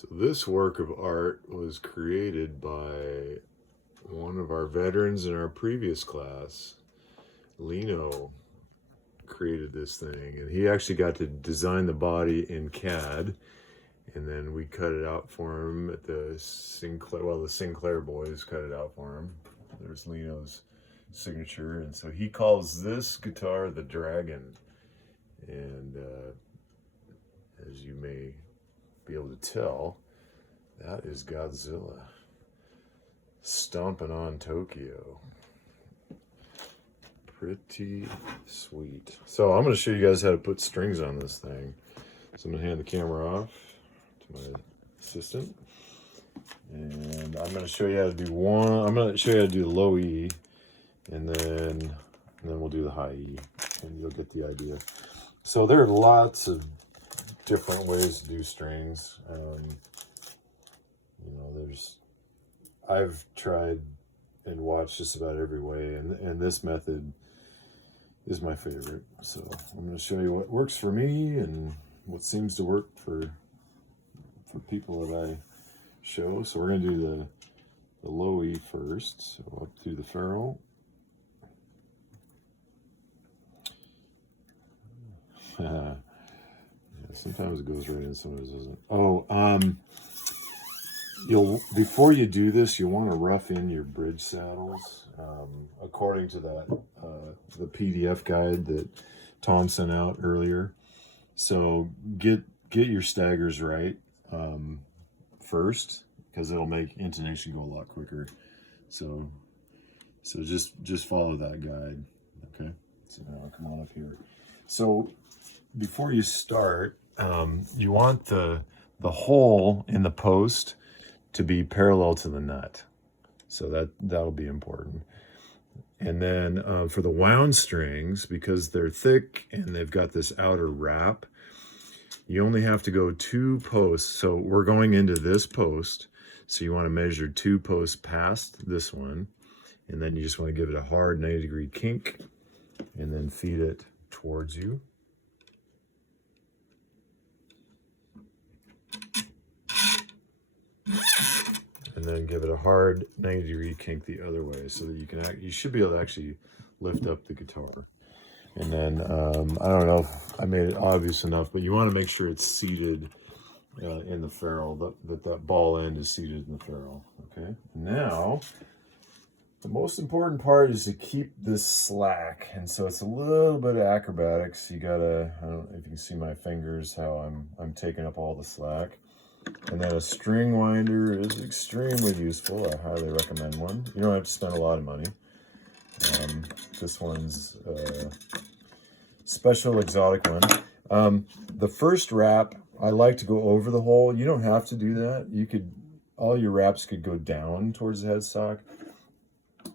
So this work of art was created by one of our veterans in our previous class. Lino created this thing, and he actually got to design the body in CAD, and then we cut it out for him at the Sinclair, well, the Sinclair boys cut it out for him. There's Lino's signature, and so he calls this guitar the Dragon. And as you may be able to tell, that is Godzilla stomping on Tokyo. Pretty sweet. So I'm going to show you guys how to put strings on this thing. So I'm going to hand the camera off to my assistant, and I'm going to show you how to do one. I'm going to show you how to do the low E, and then we'll do the high E, and you'll get the idea. So there are lots of different ways to do strings. You know, I've tried and watched just about every way, and this method is my favorite. So I'm going to show you what works for me and what seems to work for people that I show. So we're going to do the low E first. So up through the ferrule. Yeah, sometimes it goes right in, sometimes it doesn't. Oh, before you do this, you want to rough in your bridge saddles, according to that the PDF guide that Tom sent out earlier. So get your staggers right first, because it'll make intonation go a lot quicker. So just follow that guide. Okay. So now I'll come on up here. So before you start, you want the hole in the post to be parallel to the nut. So that'll be important. And then for the wound strings, because they're thick and they've got this outer wrap, you only have to go 2 posts. So we're going into this post. So you want to measure 2 posts past this one. And then you just want to give it a hard 90-degree kink and then feed it towards you. And then give it a hard 90-degree kink the other way, so that you should be able to actually lift up the guitar. And then I don't know if I made it obvious enough, but you want to make sure it's seated in the ferrule, that ball end is seated in the ferrule. Okay. Now the most important part is to keep this slack, and so it's a little bit of acrobatics. You gotta, I don't know if you can see my fingers, how I'm taking up all the slack. And then a string winder is extremely useful. I highly recommend one. You don't have to spend a lot of money. This one's a special exotic one. The first wrap, I like to go over the hole. You don't have to do that. All your wraps could go down towards the headstock.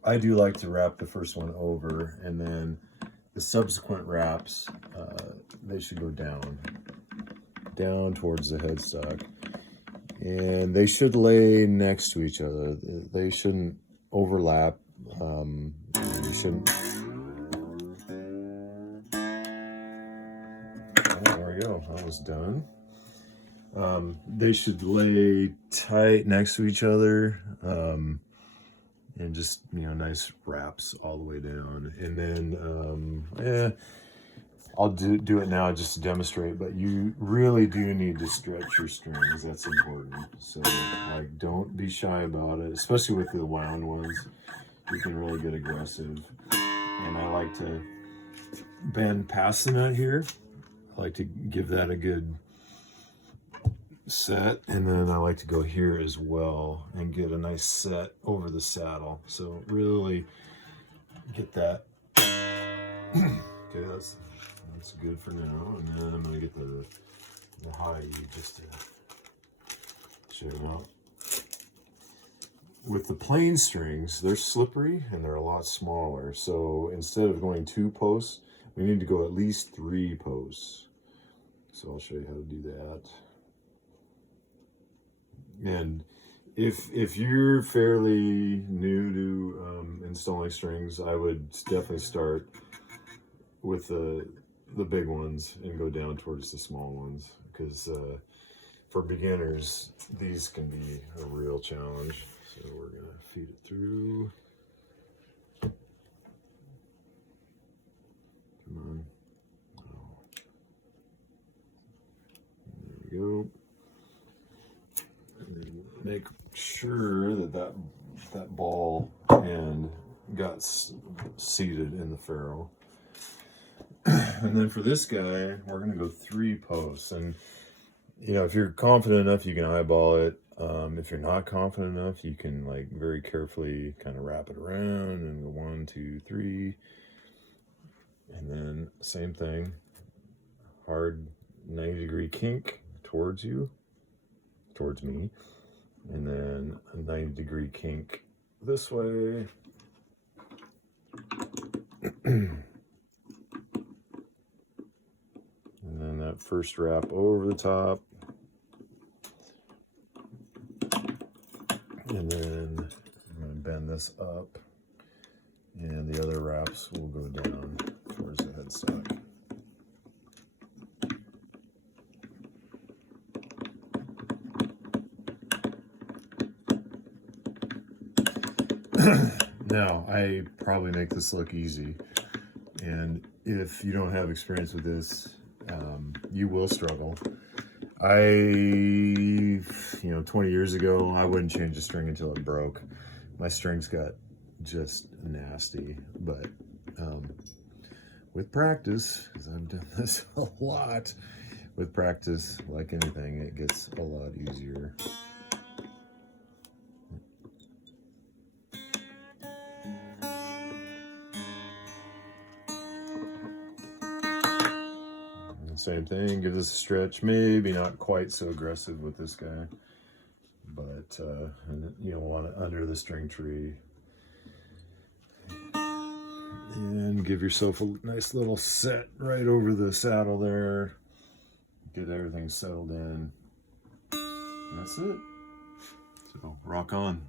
I do like to wrap the first one over, and then the subsequent wraps, they should go down towards the headstock. And they should lay next to each other. They shouldn't overlap. You shouldn't. Oh, there we go. That was done. They should lay tight next to each other, and just, nice wraps all the way down. And then, I'll do it now just to demonstrate, but you really do need to stretch your strings. That's important. So, don't be shy about it, especially with the wound ones. You can really get aggressive. And I like to bend past the nut here. I like to give that a good set, and then I like to go here as well and get a nice set over the saddle. So really get that. Okay, that's good for now. And then I'm gonna get the high E just to show you out. With the plain strings, they're slippery and they're a lot smaller. So instead of going 2 posts, we need to go at least 3 posts. So I'll show you how to do that. And if you're fairly new to installing strings, I would definitely start with the big ones and go down towards the small ones, because for beginners, these can be a real challenge. So we're going to feed it through. Come on. Oh. There we go. And then make sure that that ball end got seated in the ferrule. And then for this guy, we're going to go 3 posts. And, you know, if you're confident enough, you can eyeball it. If you're not confident enough, you can, like, very carefully kind of wrap it around and go 1, 2, 3. And then same thing, hard 90-degree kink towards you, towards me. And then a 90-degree kink this way. And then that first wrap over the top. And then I'm going to bend this up. And the other wraps will go down towards the headstock. Now, I probably make this look easy. And if you don't have experience with this, you will struggle. 20 years ago, I wouldn't change a string until it broke. My strings got just nasty, but with practice, because I've done this a lot, with practice, like anything, it gets a lot easier. Same thing, give this a stretch, maybe not quite so aggressive with this guy, but you don't want it under the string tree. And give yourself a nice little set right over the saddle there. Get everything settled in. And that's it. So rock on.